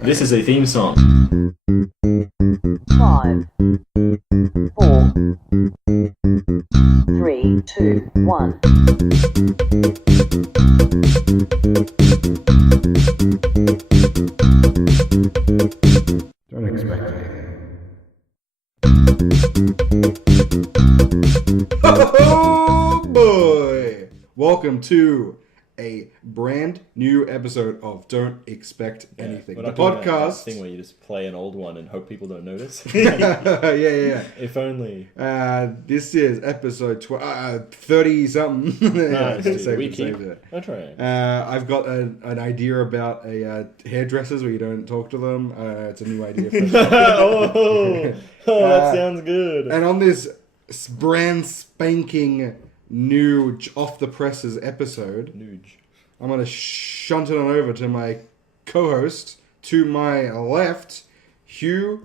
This is a theme song. 5, 4, 3, 2, 1. Don't expect anything. Oh boy! Welcome to a brand new episode of Don't Expect Anything. We're The not doing that podcast. thing where you just play an old one and hope people don't notice. yeah. If only. This is episode 30 something. Nice, dude. We keep. I'll try. I've got an idea about hairdressers where you don't talk to them. It's a new idea for that sounds good. And on this brand spanking new off the presses episode, I'm going to shunt it on over to my co-host to my left, Huw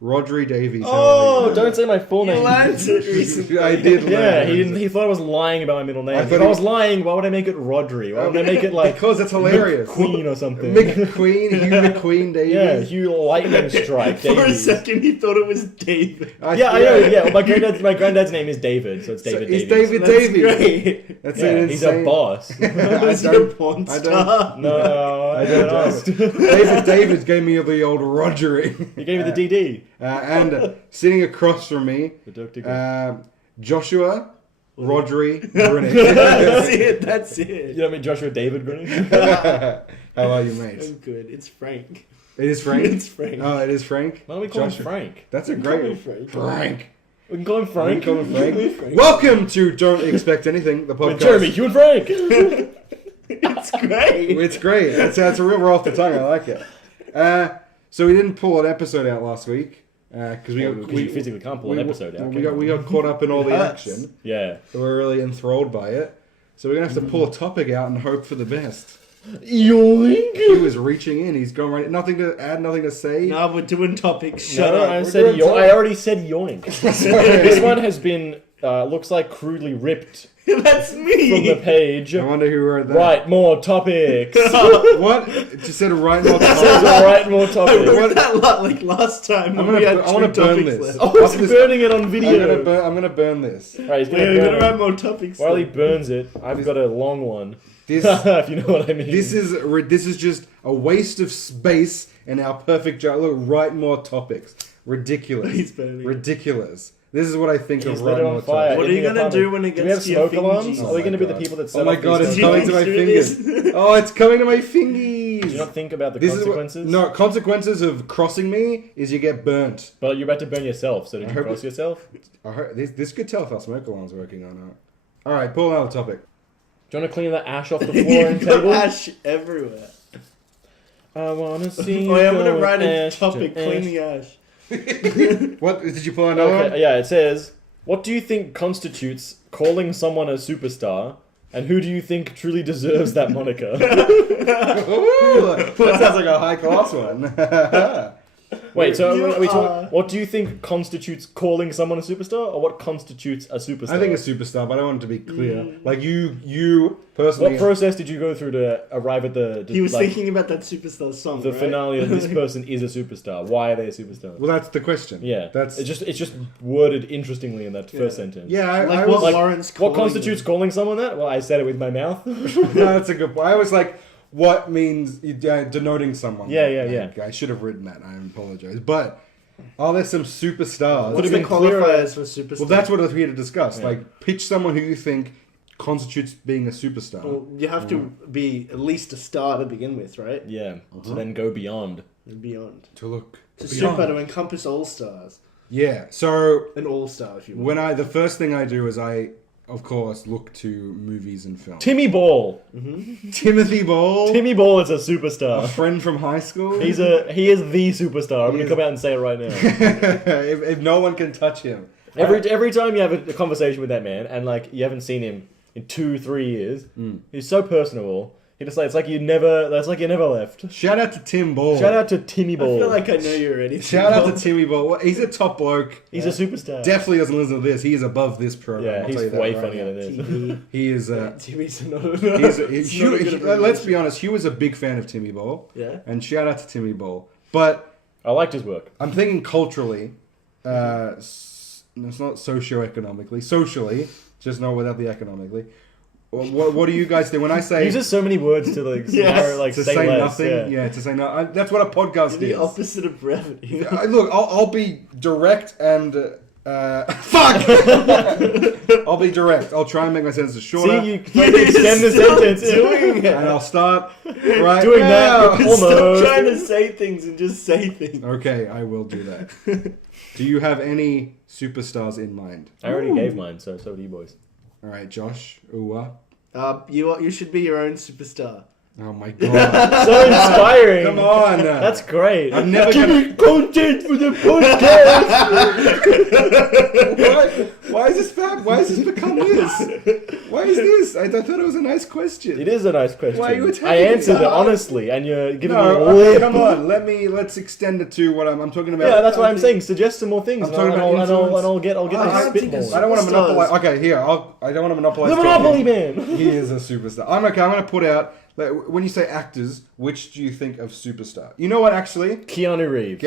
Davies. Oh, don't say my full name. You learned it recently. I did learn. Yeah, it. he thought I was lying about my middle name. I If thought I he- was lying, why would I make it Rodri? Why would I make it like because it's hilarious. Queen or something? McQueen, Huw McQueen Davies. Yeah, Hugh Lightning Strike For a Davies. second, he thought it was David. Yeah, I know. Yeah, well, my granddad's name is David, so it's David It's Davies. David That's Davies. great. That's Yeah, an he's insane. a boss. Is he a porn star? No, I don't ask. David Davies gave me the old Rodgering. You gave me the DD. And sitting across from me, The Dr. Joshua Rodri Grunick. That's it. You know me, Joshua David Green? How are you, mate? I'm good. It's Frank. It is Frank? It's Frank. Oh, it is Frank? Why don't we call him Joshua. Frank? That's a Call great me one. Frank. Frank. We can call him Frank. Call him Frank. Frank. Welcome to Don't Expect Anything, the podcast. With Jeremy, Huw and Frank. It's great. It's great. It's a real roll off the tongue. I like it. So we didn't pull an episode out last week because you physically can't pull an episode out. We got caught up in all the Hurts. action. Yeah. We were really enthralled by it. So we're gonna have to pull a topic out and hope for the best. Yoink. He was reaching in. He's going right. Nothing to add. Nothing to say. No, we're doing topics. Shut No, up. I We're said doing yoink. I already said yoink. Sorry. This one has been, looks like crudely ripped That's from me. the page. I wonder who wrote that. Right, more topics. What? It just said right more Says time. right, more I topics. wrote that like last time when we had I wanna two burn topics this. left. Oh, it's After this- burning it on video. I'm gonna burn this. Right, he's gonna We're burn gonna it. have more topics. While he left. burns it, I've got a long one. This If you know what I mean. this is just a waste of space in our perfect jar. Look, write more topics. Ridiculous. He's burning. Ridiculous. This is what I think He's of lit write it more on fire. topics. What are you in the gonna do apartment. when it Do we have gets to your smoke alarms? fingies? Are we Oh gonna my be the God. people that set Oh my up god, these it's Do you coming to think my through this? fingers. Oh, it's coming to my fingies. Do you not think about the This is consequences? no, consequences of crossing me is you get burnt. But you're about to burn yourself, so did I you hope cross it- yourself? I heard, this could tell if our smoke alarm's working or not. Alright, pull another topic. Do you want to clean the ash off the floor and You've got table? ash everywhere. I wanna see. Oh, yeah, I'm gonna you write a ash topic. to Clean ash. the ash. What? Did you pull another Okay, one? yeah, it says, what do you think constitutes calling someone a superstar, and who do you think truly deserves that moniker? Ooh, that sounds like a high class one. Wait, so You are we are- talking, what do you think constitutes calling someone a superstar, or what constitutes a superstar? I think a superstar, but I don't want it to be clear. Like you personally. What process did you go through to arrive at the He was like, thinking about that superstar song. the right? finale of this person is a superstar? Why are they a superstar? Well, that's the question. Yeah, That's it's just worded interestingly in that first sentence. yeah. I Like was what like, Lawrence. What calling constitutes calling someone that? Well, I said it with my mouth. no, that's a good point. I was like, what means denoting someone? Yeah. I should have written that. I apologize. But are there some superstars? What's have the been clearer. qualifiers for superstar? Well, that's what we're here to discuss. Yeah. Like, pitch someone who you think constitutes being a superstar. Well, you have to be at least a star to begin with, right? Yeah, to then go beyond. And beyond. To look. To beyond. super to encompass all stars. Yeah. So An all star, if you want. the first thing I do is I, of course, look to movies and films. Timmy Ball. Timothy Ball, Timmy Ball is a a superstar. friend from high school. He is the superstar. I'm He gonna is- come out and say it right now. if no one can touch him. Every time you have a conversation with that man, and like you haven't seen him in 2-3 years, he's so personable. He just like it's like you never. That's like you never left. Shout out to Tim Ball. Shout out to Timmy Ball. I feel like I know you already. Shout out to Timmy Ball. Well, he's a top bloke. He's a superstar. Definitely doesn't listen to this. He is above this program. Yeah, I'll he's tell you that way right funnier now. than this. TV. He is. TV's not. Let's be honest. He was a big fan of Timmy Ball. Yeah. And shout out to Timmy Ball. But I liked his work. I'm thinking culturally. It's not socio-economically. Socially, just not without the economically. What do you guys think when I say? He uses so many words to like, to say say less, nothing. Yeah. To say no. That's what a podcast The is. opposite of brevity. Look, I'll be direct and fuck. I'll be direct. I'll try and make my sentences shorter. See, you try to extend the sentence. Doing it. And I'll start right Doing now. that. Stop Almost. trying to say things and just say things. Okay, I will do that. Do you have any superstars in mind? I already gave mine, so do you boys. All right, Josh. Uwa. You should be your own superstar. Oh my god. So inspiring. Come on. That's great. I'm never gonna. Content for the podcast. Why is this bad? Why has this become this? Why is this? I thought it was a nice question. It is a nice question. Why are you attacking I answered me? it honestly, and you're giving me No, a okay, lip. come on. Let's extend it to what I'm talking about. Yeah, that's what I'm saying. Suggest some more things, I'm talking about and influence. I'll get I the don't think it's- spitball. I don't want to Superstars. monopolize. Okay, here. I don't want to monopolize. The Monopoly talking. Man. He is a superstar. I'm okay. I'm going to put out. Like, when you say actors, which do you think of superstar? You know what? Actually, Keanu Reeves.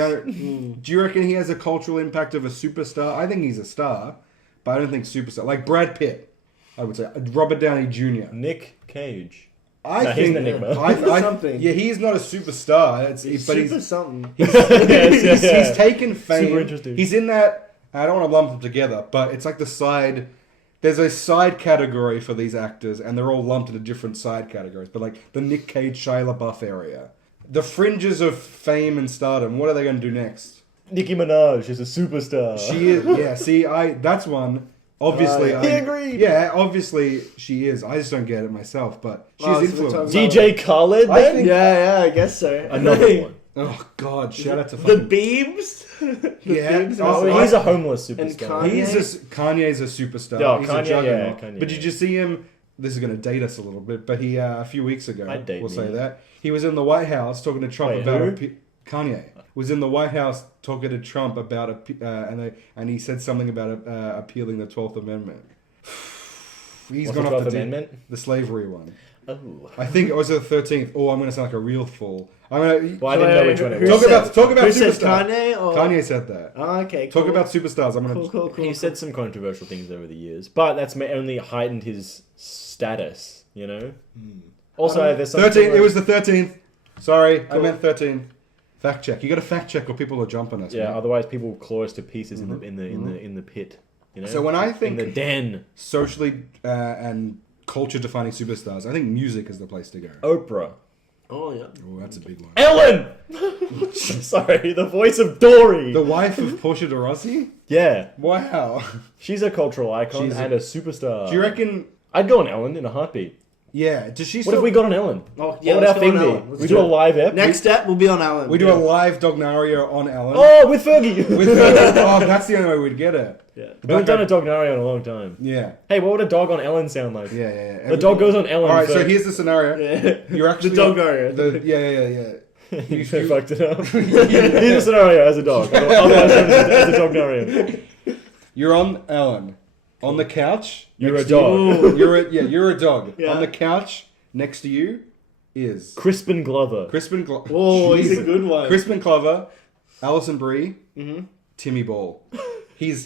do you reckon he has a cultural impact of a superstar? I think he's a star, but I don't think superstar. Like Brad Pitt, I would say Robert Downey Jr. Nick Cage. I No, he's think the Nick, bro. Something. Yeah, he's not a superstar. But Super something. he's taken fame. Super interesting. He's in that. I don't want to lump them together, but it's like the side. There's a side category for these actors, and they're all lumped into different side categories. But like the Nick Cage, Shia LaBeouf area, the fringes of fame and stardom. What are they going to do next? Nicki Minaj is a superstar. She is. Yeah. See, that's one. Obviously, yeah. He agreed. Yeah, obviously she is. I just don't get it myself, but she's Oh, so we're influenced. talking DJ Khaled, I then? think- Yeah, I guess so. Another one. Oh God! Shout out to The fucking Beebs. Yeah. Biebs Oh, are- He's a homeless And superstar. Kanye? Kanye's a superstar. Yeah, He's Kanye, a juggernaut. yeah, Kanye. But did you see him? This is going to date us a little bit, but he a few weeks ago, I'd date we'll me. say that he was in the White House talking to Trump Wait, about who? Kanye was in the White House talking to Trump about and he said something about appealing the 12th Amendment. He's What's gone the off 12th the Amendment? the slavery one. Oh. I think it was the 13th. Oh, I'm going to sound like a real fool. I'm going Well, I didn't know which one it Who was. talk about Who said superstar. Kanye? Or... Kanye said that. Oh, okay. Talk cool. about superstars. I'm going to. Cool. He said some controversial things over the years, but that's only heightened his status, you know? Also, there's something 13th. like- It was the 13th. Sorry, I meant 13th. Fact check. You got to fact check, or people are jumping us. Yeah, man. otherwise people will claw us to pieces in the pit, you know? So when I think in the den. socially and culture-defining superstars, I think music is the place to go. Oprah. Oh, yeah. Oh, that's a big one. Ellen! Sorry, the voice of Dory. The wife of Portia de Rossi. Yeah, Wow. she's a cultural icon She's a- and a superstar. Do you reckon? I'd go on Ellen in a heartbeat. Yeah. Does she? What Still, if we got on Ellen? Oh, yeah, What would our let's go thing on be? Ellen. Let's We do do a it. live ep? Next step will be on Alan. we do a live Dognario on Ellen. Oh, with Fergie! With oh, that's the only way we'd get it. Yeah. We haven't done a Dognario in a long time. Yeah. Hey, what would a dog on Ellen sound like? Yeah. The dog goes on Ellen. All right. for- So here's the scenario. Yeah. You're actually The Dognario. Yeah. You fucked it up. Here's a scenario as a dog. Otherwise known as a Dognario. You're on Ellen, on the couch. You're next a to you- dog. You're a dog. Yeah. On the couch next to you is Crispin Glover. Crispin Glover. Oh, he's a good one. Crispin Glover, Alison Brie, Mm-hmm. Timmy Ball. It's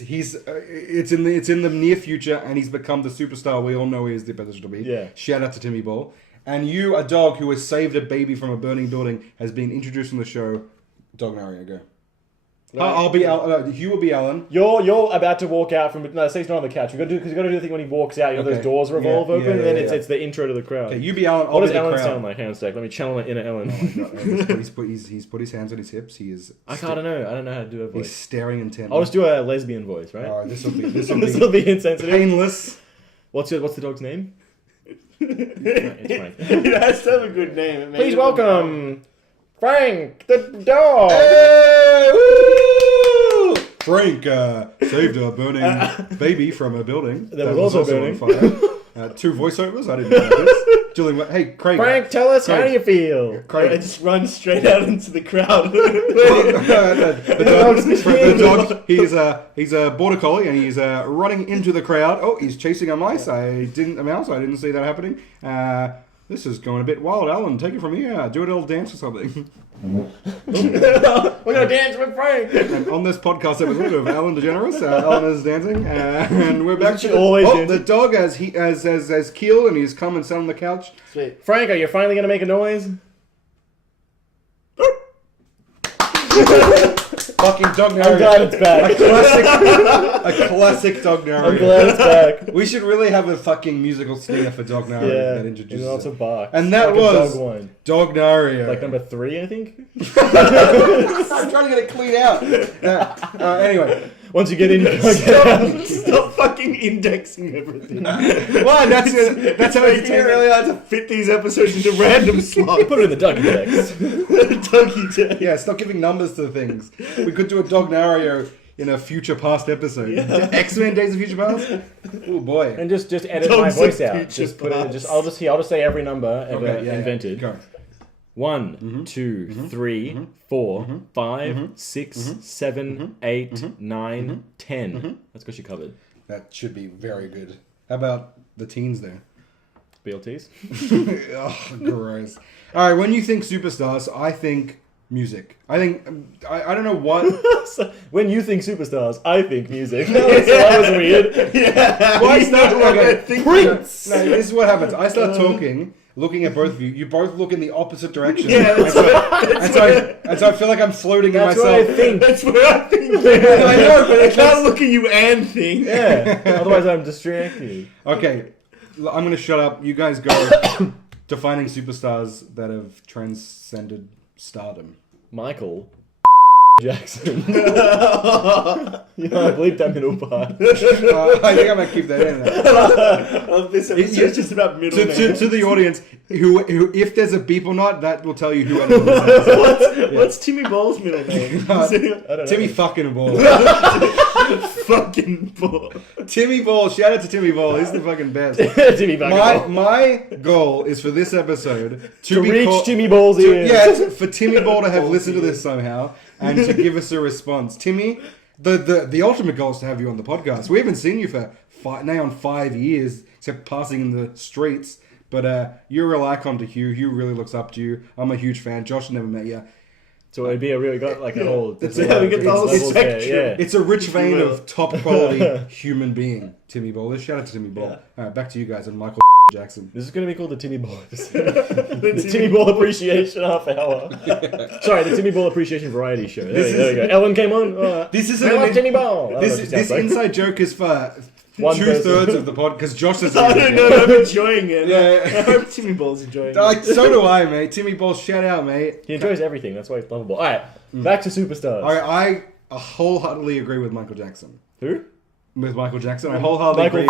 in the near future, and he's become the superstar we all know he is the potential to be. Yeah. Shout out to Timmy Ball. And you, a dog who has saved a baby from a burning building, has been introduced on the show. Dognario, go. I'll be Alan. Hugh will be Alan. You're about to walk out from no, say he's not on the couch. We got to do because you got to do the thing when he walks out. You know Okay. those doors revolve Yeah, open, yeah, and then yeah, it's the intro to the crowd. Okay, you be Alan. I'll What be does the Ellen crowd. sound like? Hand stack. Let me channel my inner Ellen. He's put his hands on his hips. He is. I don't know. I don't know how to do a He's voice. staring intently. I'll just do a lesbian voice, right? All right, this will be This will be insensitive. painless. What's the dog's name? It's Frank. It has to have a good name. It Please made it- welcome Frank the dog. Hey, woo! Frank saved a burning baby from a building That was also on fire. 2 voiceovers. I didn't know this. Julian, hey, Craig. Frank, tell us how Craig. you feel. Craig. I just run straight out into the crowd. the dog, he's a border collie and he's running into the crowd. Oh, he's chasing a mouse. I didn't see that happening. This is going a bit wild. Alan, take it from here. Do a little dance or something. We're gonna dance with Frank. And on this podcast episode of Alan DeGeneres, Alan is dancing, and we're back to the dog has keeled and he's come and sat on the couch. Sweet. Frank, are you finally gonna make a noise? Fucking dog I'm narrator. glad it's back. A classic dog narrator. I'm glad it's back. We should really have a fucking musical stinger for dog narrator Yeah, that and introduces lots it. of barks. And that like a was dog one. Dog narrator. Like number 3, I think. I'm trying to get it clean out. Anyway. Once you get in, you can't get out. Stop fucking indexing everything. Well, that's how Making it really hard to fit these episodes into random slots. Put it in the dog index. Doggy day. Yeah, stop giving numbers to things. We could do a dog narrator in a future past episode. Yeah. X-Men Days of Future Past? Oh boy. And just edit Dogs my of voice out. future Just put it. past. I'll just say every number ever invented. Go. 1, 2, 3, 4, 5, 6, 7, 8, 9, 10. That's got you covered. That should be very good. How about the teens there? BLTs. Oh, gross. All right, when you think superstars, I think music. I think I don't know what. So, when you think superstars, I think music. That was weird. Yeah. Why start? Okay, Prince. No, this is what happens. I start talking, looking at both of you. You both look in the opposite direction. Yeah, and so I feel like I'm floating in That's what myself. I think. That's what I think. I know, but I can't look at you and think. Yeah. Otherwise, I'm distracted. Okay, I'm gonna shut up. You guys go. Defining superstars that have transcended stardom. Michael Jackson. You know, I believe that middle part. I think I might keep that in there. This episode's just about middle names. To the audience, who, if there's a beep or not, that will tell you who anyone is. What's Timmy Ball's middle name? I don't know. Timmy fucking Ball. Fucking Ball. Timmy Ball. Shout out to Timmy Ball. He's the fucking best. Timmy Ball. My goal is for this episode To be reach called- Timmy Ball's ears. Yeah, for Timmy Ball to have listened to this somehow and to give us a response. Timmy, the ultimate goal is to have you on the podcast. We haven't seen you for now on 5 years, except passing in the streets. But you're a real icon to Huw. Huw really looks up to you. I'm a huge fan. Josh never met you. So it'd be a really got like a whole. It's there's a lot we of get the whole levels there, spectrum. yeah. It's a rich vein will. of top quality human being, Timmy Ball. Shout out to Timmy Ball. Yeah. All right, back to you guys and Michael Jackson. This is going to be called the Timmy Ball episode. The Timmy Ball Appreciation half hour. Sorry, the Timmy Ball Appreciation Variety Show. There we go. Ellen came on. This is I love Timmy Ball. I don't know what she This sounds like. inside joke is for One 2/3 of the pod because Josh is. I don't know, I'm enjoying it. Yeah. I hope Timmy Ball's enjoying it. Like, so do I, mate. Timmy Ball, shout out, mate. He enjoys everything. That's why he's lovable. All right, back to superstars. I wholeheartedly agree with Michael Jackson. Who? With Michael Jackson, I wholeheartedly Michael agree.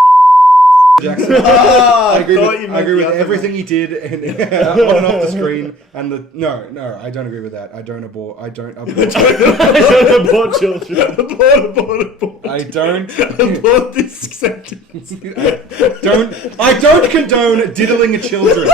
Jackson. I agree thought with, you I meant agree the with other everything he did on and off the screen. And the no, I don't agree with that. I don't abort. I don't abort. I don't abort children. Abort. I don't. Abort this sentence. I don't condone diddling children.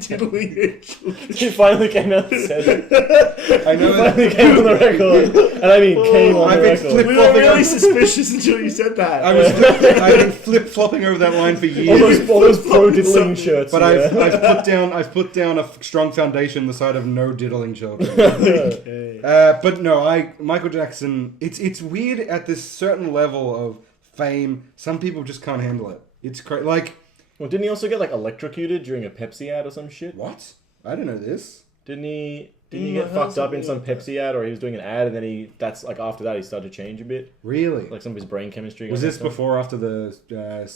Diddling your children. He finally came out and said it. I know Finally that. came on the record. And I mean came on I've the been record. flip- We were really suspicious until you said that. I've been flip flopping over that line for years. All those pro diddling shirts. But yeah. I've put down a strong foundation on the side of no diddling children. Okay. But no, Michael Jackson. It's weird at this certain level of fame. Some people just can't handle it. It's crazy. Like Well, didn't he also get like electrocuted during a Pepsi ad or some shit? what? I don't know this. Didn't he I get heard fucked up in some something Pepsi ad, or he was doing an ad, and then that's like after that he started to change a bit, Really? like some of his brain chemistry. Was got this messed up. before or after the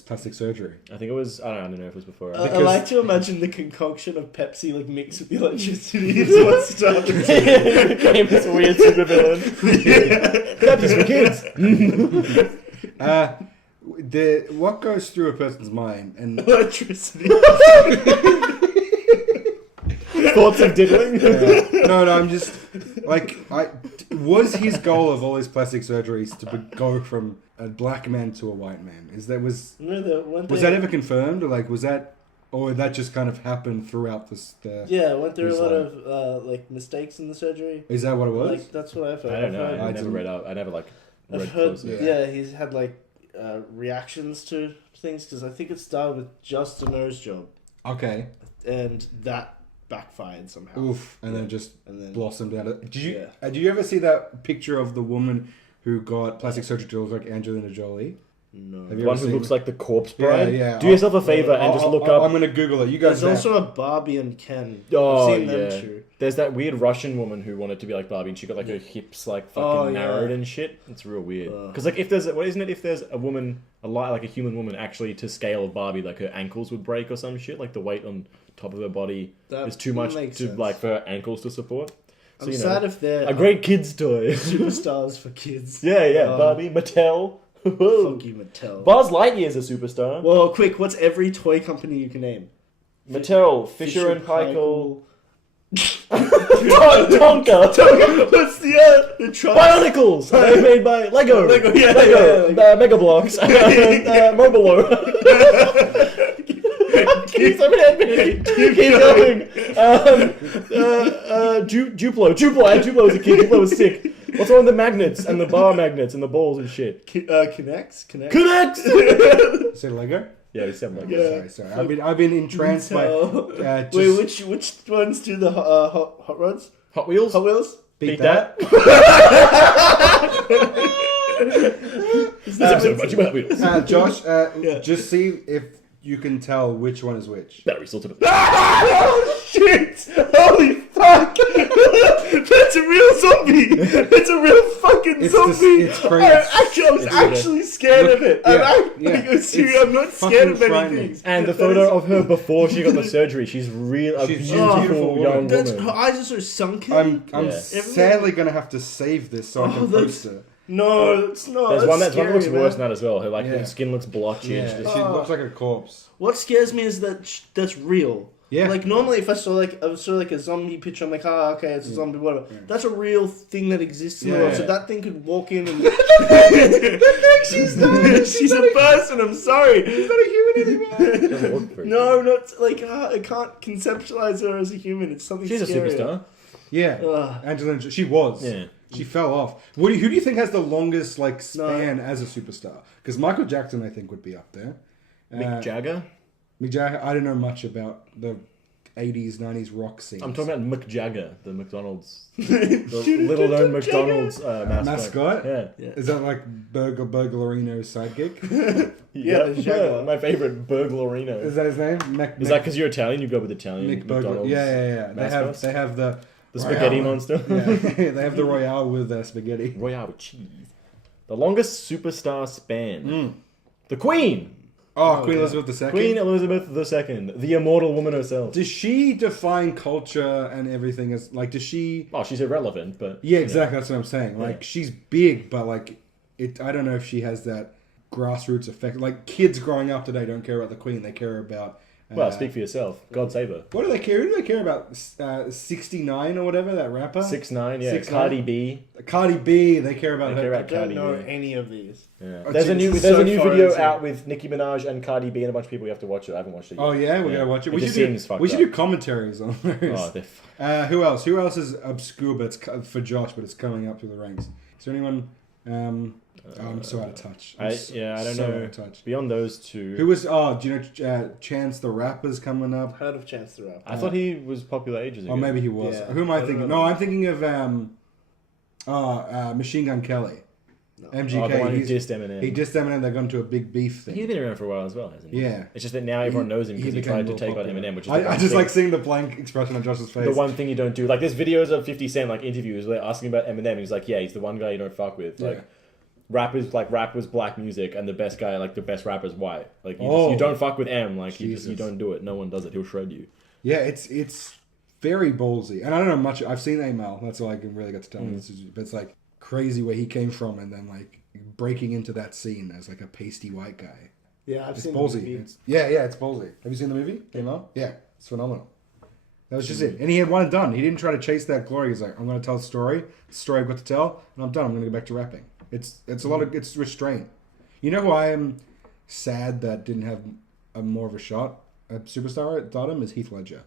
plastic surgery? I think it was. I don't know if it was before. I Because- like to imagine the concoction of Pepsi like mixed with the electricity is what started. Became this weird supervillain. Pepsi's for kids. What goes through a person's mind and Electricity. Thoughts of diddling. no, I'm just like was his goal of all his plastic surgeries to go from a black man to a white man? Was No, that ever confirmed, or like was that Or that just kind of happened throughout this. Yeah, went through a lot design. of like mistakes in the surgery. Is that what it was? Like that's what I've heard. I don't know. I've I heard, never read up. I never like I've read heard closely. Yeah. he's had like reactions to things because I think it started with just a nose job Okay. and that backfired somehow. Oof. And then just And then blossomed out. Did you Yeah. did you ever see that picture of the woman who got plastic surgery to look like Angelina Jolie? no. Have The you one ever who seen looks it? like the corpse bride. Yeah. Do yourself a favor and just look up. I'm gonna Google it. You guys. There's also a Barbie and Ken. Oh, I've seen them yeah. too. There's that weird Russian woman who wanted to be like Barbie, and she got like her hips like fucking Oh, yeah. narrowed and shit. It's real weird. Ugh. Because like if there's what isn't it if there's a woman like a human woman actually to scale of Barbie, like her ankles would break or some shit. Like the weight on top of her body That is too much makes to sense. like for her ankles to support. So, I'm you know, sad if they're a great kids toy. superstars for kids. yeah, Barbie, Mattel. Fuck you, Mattel. Buzz Lightyear's a superstar. Well, quick, what's every toy company you can name? Mattel, Fisher and Paykel. Paykel, Tonka, What's the truck? Bionicles. They're made by Lego, yeah. Mega Bloks, Mobilo. Keep going. Duplo. I had Duplo as a kid. Duplo was sick. What's wrong with the magnets and the bar magnets and the balls and shit? Connects. Connect. Say Lego. Yeah, we said Lego. Yeah. Sorry. I've been entranced by. Just Wait, which ones do the hot rods? Hot Wheels. Hot Wheels? beat that. This episode brought to you by Hot Wheels. Josh, just see if you can tell which one is which. Battery still to Oh shit! Holy fuck! That's a real zombie! It's a real fucking zombie! It's crazy. I was actually scared of it. I'm not scared of frightening. anything. And the photo of her before she got the surgery, she's a She's beautiful beautiful young woman. woman. Her eyes are so sunken. I'm Yeah. sadly gonna have to save this so I can post it. No, it's not. There's That's one that scary, looks worse man. than that as well. Her like Yeah. her skin looks blotchy and Yeah, just she looks like a corpse. What scares me is that that's real. Yeah. Like normally, if I saw like a zombie picture, I'm like, okay, it's a zombie, whatever. That's a real thing that exists in the world. Yeah. So that thing could walk in and. She's not. She's a person. I'm sorry. She's not a human anymore. doesn't look very No, good. not like I can't conceptualize her as a human. It's something. She's a scarier. superstar. Yeah, Ugh. Angelina Jolie. She was. Yeah. She fell off. Who do you think has the longest span as a superstar? Because Michael Jackson, I think, would be up there. Mick Jagger. Mick Jagger. I don't know much about the 80s, 90s rock scene. I'm talking about Mick Jagger, the McDonald's, the little known McDonald's mascot. Yeah. Is that like Burglarino's sidekick? Yeah, the Jaguar. My favorite Burglarino. Is that his name? Is that because you're Italian? You go with Italian Mick Burglar? McDonald's. Yeah. mascots? They have the spaghetti Royale. monster. Yeah, they have the Royale with spaghetti. Royale with cheese. The longest superstar span. The Queen. Oh, Queen Elizabeth II. Queen Elizabeth II, the immortal woman herself. Does she define culture and everything as does she? Oh, she's irrelevant, but Yeah, exactly. That's what I'm saying. Yeah. She's big, but I don't know if she has that grassroots effect. Like kids growing up today don't care about the Queen; they care about. Well, speak for yourself. God save her. What do they care? Who do they care about? 69 or whatever, that rapper. 6ix9ine, yeah. 6ix9ine? Cardi B. Cardi B. They care about They care her. about I don't Cardi know B. any of these. Yeah. Oh, There's a Jesus, new so far video into out with Nicki Minaj and Cardi B and a bunch of people. You have to watch it. I haven't watched it yet. Oh yeah, we're gonna watch it. It just should seems fucked we should up. do commentaries on those. Oh, they're Who else? Who else is obscure? But it's for Josh, but it's coming up through the ranks. Is there anyone? I'm so out of touch. I don't so know. out of touch. Beyond those two, Who was? Oh, do you know Chance the Rapper's coming up? Heard of Chance the Rapper. I thought he was popular ages ago. Oh, maybe he was. Yeah. Who am I I don't thinking? know. No, I'm thinking of Machine Gun Kelly. MGK. Oh, the one who He's- dissed Eminem. He dissed Eminem. They've gone to a big beef thing. He's been around for a while as well, hasn't he? Yeah. It's just that now everyone knows him because he became tried to more take on popular. Eminem, which is I just like seeing the blank expression on Josh's face. the one thing you don't do. Like, there's videos of 50 Cent, like, interviews where they're asking about Eminem, and he's like, yeah, he's the one guy you don't fuck with. Like, rap was black music, and the best guy, like, the best rapper is white. Like, you don't fuck with M. Like, you don't do it. No one does it. He'll shred you. Yeah, it's very ballsy. And I don't know much. I've seen Email. That's all I can really get to tell you. But it's like crazy where he came from and then like breaking into that scene as like a pasty white guy. Yeah, I've It's seen ballsy. the movie. It's ballsy. Have you seen the movie? Email? Yeah, it's phenomenal. That was just it. And he had one and done. He didn't try to chase that glory. He's like, I'm going to tell a story. The story I've got to tell, and I'm done. I'm going to go back to rapping. It's a lot of it's restraint. You know who I am sad that didn't have more of a shot? superstardom is Heath Ledger.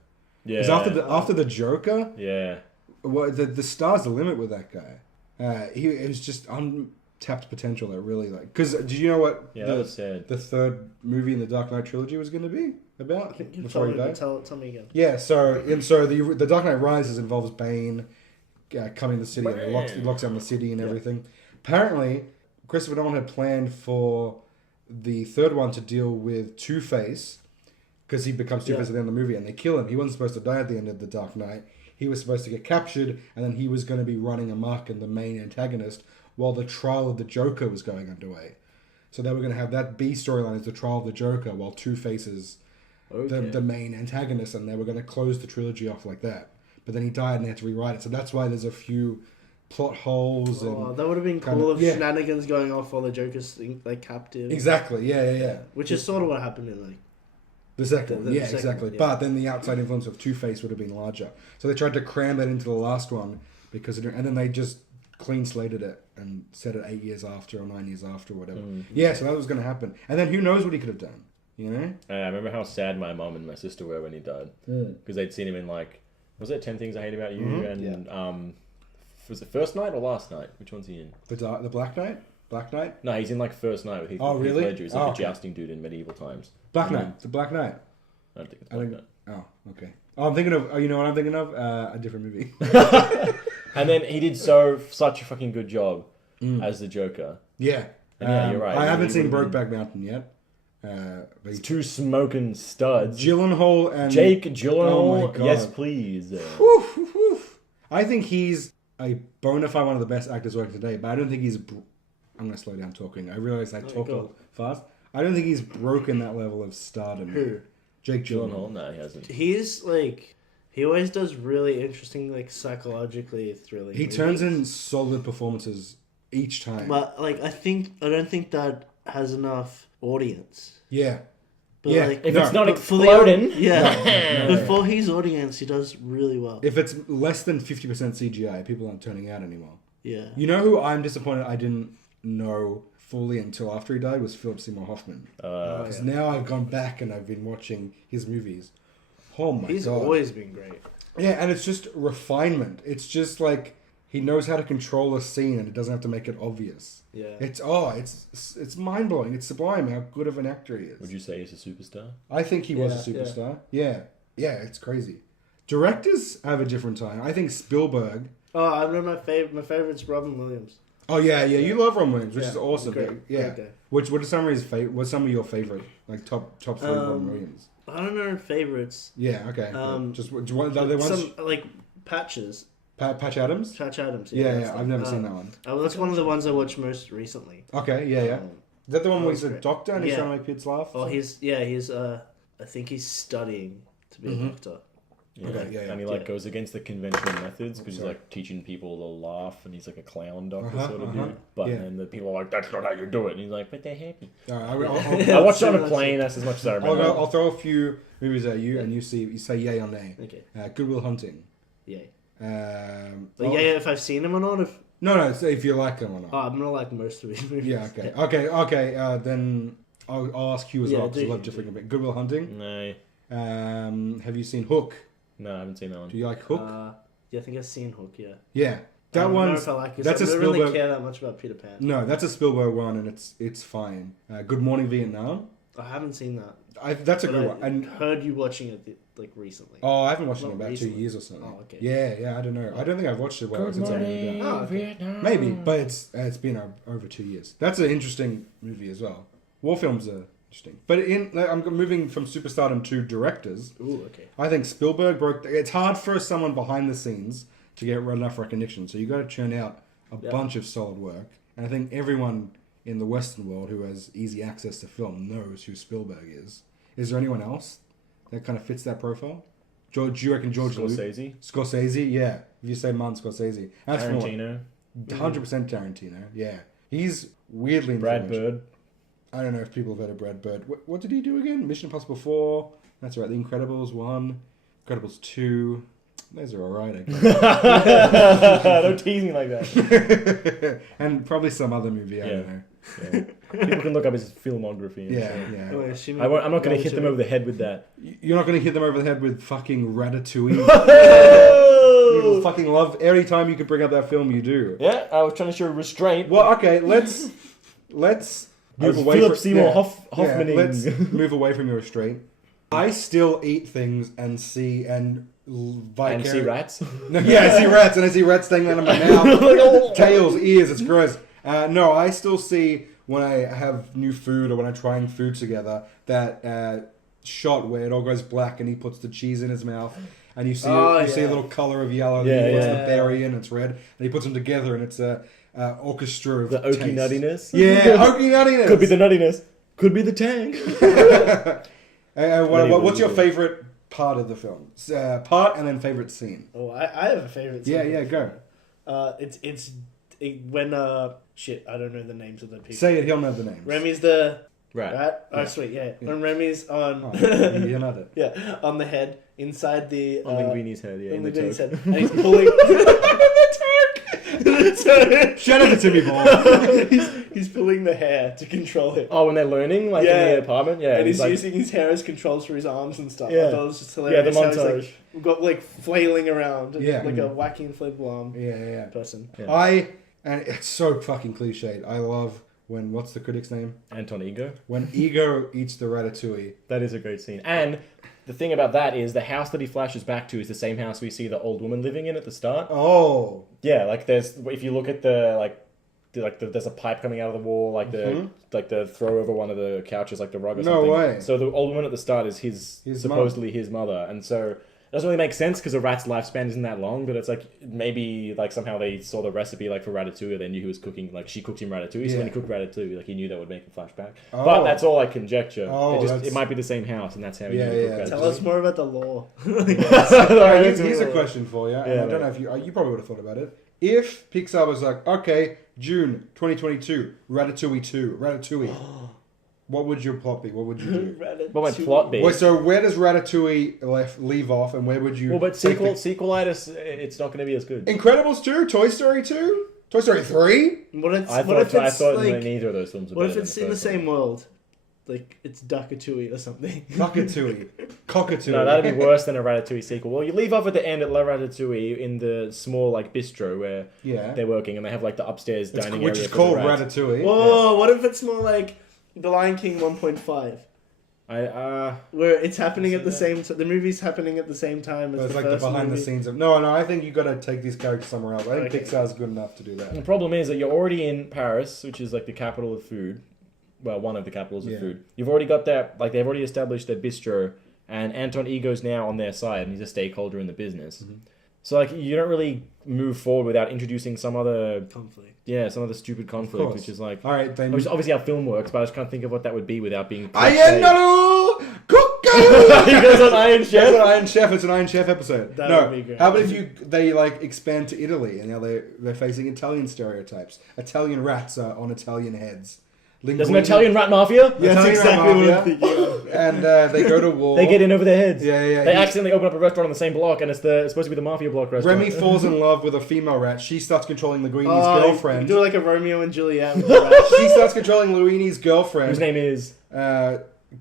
Yeah. Because after the Joker, Yeah. well, the stars the limit with that guy. He it was just untapped potential that really like. Because did you know what? Yeah, that was sad. The third movie in the Dark Knight trilogy was going to be about I think you've before told he me, died. but tell me again. Yeah, so the Dark Knight Rises involves Bane coming to the city and it locks down the city and everything. Apparently, Christopher Nolan had planned for the third one to deal with Two-Face because he becomes Two-Face at the end of the movie and they kill him. He wasn't supposed to die at the end of The Dark Knight. He was supposed to get captured and then he was going to be running amok and the main antagonist while the trial of the Joker was going underway. So they were going to have that B storyline as the trial of the Joker while Two-Face is the main antagonist, and they were going to close the trilogy off like that. But then he died and they had to rewrite it. So that's why there's a few plot holes. Oh, and that would have been cool if shenanigans going off while the Joker's like captive. Exactly, yeah. Which is sort of what happened in like The second one, the yeah, second exactly. one, yeah. But then the outside influence of Two-Face would have been larger. So they tried to cram that into the last one, and then they just clean slated it and set it 8 years after or 9 years after or whatever. Yeah, so that was going to happen. And then who knows what he could have done, you know? I remember how sad my mum and my sister were when he died. Because they'd seen him in like, was it 10 Things I Hate About You? And was it First Night or Last Night? Which one's he in? The Black Knight? Black Knight? No, he's in like First Night with Heath really? Ledger. He's like a jousting dude in medieval times. Black Knight. The Black Knight. I don't think it's Black Knight. Oh, okay. Oh, I'm thinking of, you know what I'm thinking of? A different movie. And then he did such a fucking good job as the Joker. Yeah. And yeah, you're right. I haven't He seen would've Brokeback Mountain yet. But It's two smoking studs. Gyllenhaal and... Jake Oh Gyllenhaal. my God. Yes, please. I think he's a bona fide one of the best actors working today, but I don't think he's... I'm going to slow down talking. I realize I talk a little fast. I don't think he's broken that level of stardom. Who? Jake Gyllenhaal. Gyllenhaal? No, he hasn't. he's like he always does really interesting like psychologically thrilling. He movies. turns in solid performances each time. But like I don't think that has enough audience. Yeah. But Yeah. like If it's not but for the- exploding. yeah. But for his audience, he does really well. If it's less than 50% CGI, people aren't turning out anymore. Yeah. You know who I'm disappointed I didn't know fully until after he died was Philip Seymour Hoffman. Because now I've gone back and I've been watching his movies. Oh my He's God. always been great. Yeah, and it's just refinement. It's just like he knows how to control a scene and it doesn't have to make it obvious. Yeah. It's mind blowing. It's sublime how good of an actor he is. Would you say he's a superstar? I think he was a Yeah, superstar. Yeah, it's crazy. Directors have a different time. I think Spielberg. Oh, I know my favorite's Robin Williams. Oh yeah. You love Ron Williams, which Yeah, is awesome. great, yeah. great guy. What are some of his What's some of your favorite like top three Ron Williams? I don't know favorites. Yeah. Okay. Just do you want the other ones? Some like Patches. Patch Adams. Patch Adams. Yeah. I've never seen that one. That's one of the ones I watched most recently. Okay. Yeah. Is that the one where he's a great. doctor and he's Yeah. trying to make kids laugh? Oh, he's I think he's studying to be a doctor. Yeah. Okay, yeah. And he goes against the conventional methods because he's like teaching people to laugh and he's like a clown doctor sort of dude. But then the people are like, that's not how you do it. And he's like, but they're happy. I watched it on a plane. That's as much as I remember. I'll throw a few movies at you and you say yay or nay. Okay. Good Will Hunting. Yay. But Yeah, if I've seen him or not. No, say if you like him or not. I'm gonna like most of his movies. Yeah, okay. Then I'll ask you as well because I love different a bit. Good Will Hunting. No. Have you seen Hook? No, I haven't seen that one. Do you like Hook? Yeah, I think I've seen Hook. Yeah. Yeah, I that don't know one's if I like it. that's I a don't Spielberg. really care that much about Peter Pan. No, that's a Spielberg one, and it's fine. Good Morning Vietnam. I haven't seen that. That's a But good I one. And heard you watching it like recently. oh, I haven't watched it in Not about recently. 2 years or something. Oh, okay. Yeah. I don't know. I don't think I've watched it since I've moved out. Oh, okay. Vietnam. Maybe, but it's been over 2 years. That's an interesting movie as well. War films are interesting, but I'm moving from superstardom to directors. Ooh, okay. I think Spielberg broke. It's hard for someone behind the scenes to get enough recognition, so you got to churn out a bunch of solid work. And I think everyone in the Western world who has easy access to film knows who Spielberg is. Is there anyone else that kind of fits that profile? Do you reckon George Scorsese? Scorsese, yeah. If you say Martin Scorsese, that's Tarantino? 100% Tarantino. Yeah, he's weirdly Brad influential. Bird? I don't know if people have heard of Brad Bird. What did he do again? Mission Impossible 4. That's right. The Incredibles 1. Incredibles 2. Those are alright, I guess. Don't tease me like that. And probably some other movie, I don't know. Yeah. People can look up his filmography. Yeah, Oh, yeah. assuming I'm not going to hit them over the head with that. You're not going to hit them over the head with fucking Ratatouille. Oh! You fucking love every time you can bring up that film, you do. Yeah, I was trying to show restraint. Well, okay, let's move away Philip from Seymour Hoffmaning. let's move away from your restraint. I still eat things and see And see rats. No, yeah, I see rats and I see rats staying out of my mouth. Tails, ears, it's gross. No, I still see when I have new food or when I'm trying food together that shot where it all goes black and he puts the cheese in his mouth and you see see a little color of yellow and he puts the berry in, it's red, and he puts them together and it's a orchestra of The oaky taste. nuttiness. Yeah, oaky nuttiness. Could be the nuttiness. Could be the tang. What's your favorite part of the film? Part and then favorite scene. Oh, I have a favorite scene. Yeah, go. When shit, I don't know the names of the people. Say it, he'll know the names. Remy's the Right. rat. Oh, sweet, yeah. When Remy's on, Oh, you know that. yeah, on the head inside the On Linguini's head, yeah. on In the the Linguini's toque. head, and he's pulling Shout out to Timmy Ball. he's pulling the hair to control it. Oh, when they're learning, like in Yeah. the apartment, yeah. And he's like, using his hair as controls for his arms and stuff. Yeah. I thought it was just hilarious. Yeah, the how he's, montage. like, we've got like flailing around, Yeah. like a wacky inflatable arm Yeah. person. Yeah. And it's so fucking cliched. I love when, what's the critic's name? Anton Ego. When Ego eats the ratatouille. That is a great scene. And the thing about that is the house that he flashes back to is the same house we see the old woman living in at the start. Oh. Yeah, like if you look at there's a pipe coming out of the wall, like the throw over one of the couches, like the rug or No something. way. So the old woman at the start is His supposedly his mother, and so it doesn't really make sense because a rat's lifespan isn't that long. But it's like maybe like somehow they saw the recipe like for Ratatouille, or they knew he was cooking, like she cooked him Ratatouille. So when he cooked Ratatouille, like he knew that would make him flashback. Oh. But that's all I conjecture. Oh, It might be the same house, and that's how he Yeah, knew to yeah. cook Tell Ratatouille. us more about the lore. Here's a question for you. And I don't know if you probably would have thought about it. If Pixar was like, okay, June 2022, Ratatouille, what would your plot be? What would you do? What would my plot be? Wait, so where does Ratatouille leave off, and where would you? Well, but take the- sequelitis, it's not going to be as good. Incredibles 2, Toy Story 2, Toy Story 3. What if I it's thought like, neither of those films were what if better it's than in the first one. same world? Like it's Duckatouille or something. Cockatouille. No, that'd be worse than a Ratatouille sequel. Well, you leave off at the end at La Ratatouille in the small like bistro where Yeah. they're working, and they have like the upstairs dining area, Which is for called the rats. Ratatouille. Whoa! What if it's more like The Lion King 1.5, where it's happening at the same time? The movie's happening at the same time as So it's the like the first behind movie. the scenes of no. I think you got to take these characters somewhere else. I think Okay. Pixar's good enough to do that. The problem is that you're already in Paris, which is like the capital of food. Well, one of the capitals of food. You've already got that. Like they've already established their bistro, and Anton Ego's now on their side, and he's a stakeholder in the business. Mm-hmm. So like you don't really move forward without introducing some other conflict. Yeah, some other stupid conflict, course. which is like All right, then. which is obviously how film works, but I just can't think of what that would be without being. I am no He goes on Iron Chef. Chef. Iron Chef. It's an Iron Chef episode. That no, would be great. how about if they like expand to Italy and now they're facing Italian stereotypes? Italian rats are on Italian heads. There's an Italian rat mafia. Yeah, that's Italian exactly what mafia. I'm thinking of. And they go to war. They get in over their heads. Yeah. They accidentally open up a restaurant on the same block, and it's supposed to be the mafia block restaurant. Remy falls in love with a female rat. She starts controlling Linguini's You girlfriend. do like a Romeo and Juliet. With the rats. She starts controlling Linguini's girlfriend. whose name is.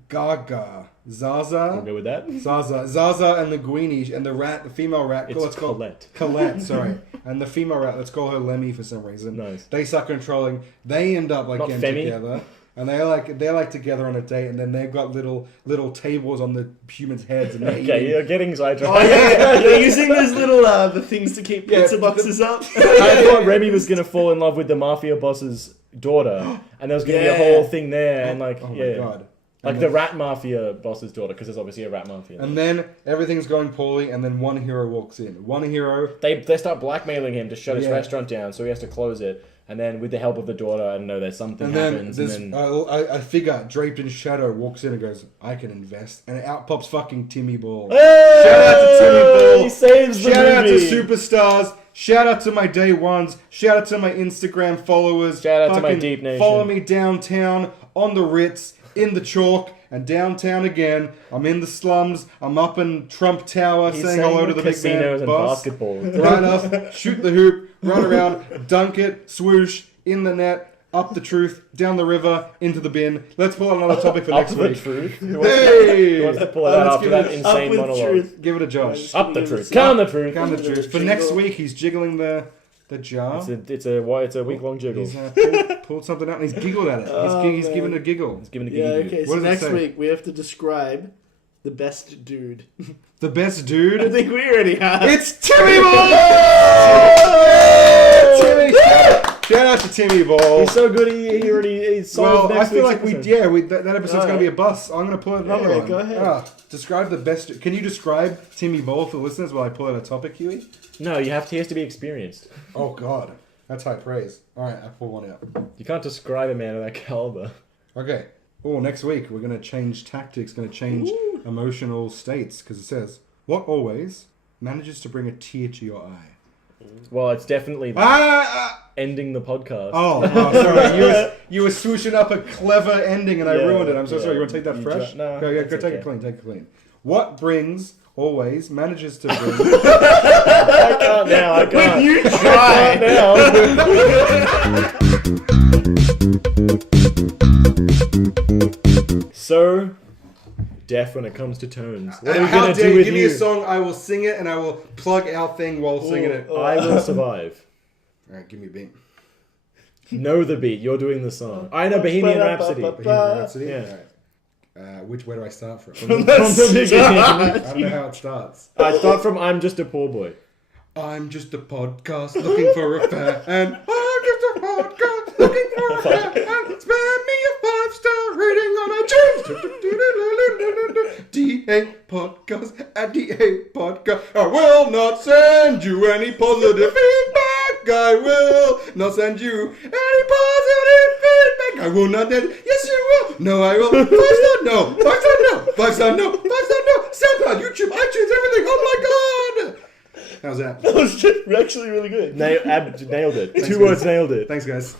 Gaga. I'll Zaza. go with that. Zaza and Linguini and the female rat. It's let's call Colette. Colette, sorry. And the female rat, let's call her Lemmy for some reason. Nice. They start controlling. They end up like Not getting Femi. together. And they're like together on a date, and then they've got little tables on the humans' heads, and they're Okay, eating. you're getting sidetracked. Oh yeah, they're using those little the things to keep Yeah, pizza boxes up. I thought Remy was gonna fall in love with the mafia boss's daughter, and there was gonna be a Yeah. whole thing there, and like, Oh my yeah, god. like And the then- rat mafia boss's daughter, because there's obviously a rat mafia. And then everything's going poorly, and then one hero walks in. One hero. They start blackmailing him to shut his Yeah. restaurant down, so he has to close it. And then with the help of the daughter, I don't know, there's something And then happens, this and then a figure draped in shadow walks in and goes, "I can invest," and out pops fucking Timmy Ball. Hey! Shout out to Timmy Ball. He saves the Shout out to movie. superstars. Shout out to my day ones. Shout out to my Instagram followers. Shout out to my Fucking Deep Nation. Follow me downtown on the Ritz in the chalk and downtown again. I'm in the slums. I'm up in Trump Tower saying hello to the big casinos man and boss. basketball. Right off, shoot the hoop, run around, dunk it, swoosh, in the net, up the truth, down the river, into the bin. Let's pull out another topic for next Up the week. truth. Hey! Who wants to pull it out Let's after give it that a- Up insane with monologue? truth. Give it a Josh. Up the truth. Count the truth. Count the truth. For next week, he's jiggling the jar. It's a week long jiggle. He's pulled something out and he's giggled at it. He's given a giggle. It's given a Yeah, giggle. okay, so What does it next say? week we have to describe the best dude. The best I dude. think we already have. It's Timmy Ball! Timmy! Shout out to Timmy Ball. He's so good. He already solved Well, I next feel week's like episode. that episode's going to be a bust. I'm going to pull out another Yeah, one. go ahead. Describe the best. Can you describe Timmy Ball for the listeners while I pull out a topic, Huey? No, he has to be experienced. Oh, God. That's high praise. All right, I pull one out. You can't describe a man of that caliber. Okay. Oh, next week we're going to change tactics, going to change emotional states, because it says, what always manages to bring a tear to your eye? Well, it's definitely ending the podcast. Oh, sorry. You were swooshing up a clever ending and I Yeah, ruined it. I'm so yeah. sorry. You want to take that You fresh? no, Go it's take okay. it clean. Take it clean. What brings, always, manages to bring... I can't now. I can't. You try. now. So deaf when it comes to tones. What are we How gonna dare do you with give you? me a song, I will sing it and I will plug our thing while singing it. I will survive. Alright, give me a beat. Know the beat. You're doing the song. I know Bohemian Rhapsody. Bohemian Rhapsody? Yeah. Alright. Where do I start from? From the beginning. I don't know how it starts. I start from I'm just a poor boy. I'm just a podcast looking for a fan. And I'm just a podcast looking for a fan. And spare me a 5-star rating on iTunes. DA podcast at DA podcast. I will not send you any positive feedback. I will not send you any positive feedback. I will not. Yes, you will. No, I will. 5-star no. 5-star no. 5-star no. 5-star no. SoundCloud, YouTube, iTunes, everything. Oh my god. How's that? That was actually really good. Nailed it. 2 words nailed it. Thanks, guys.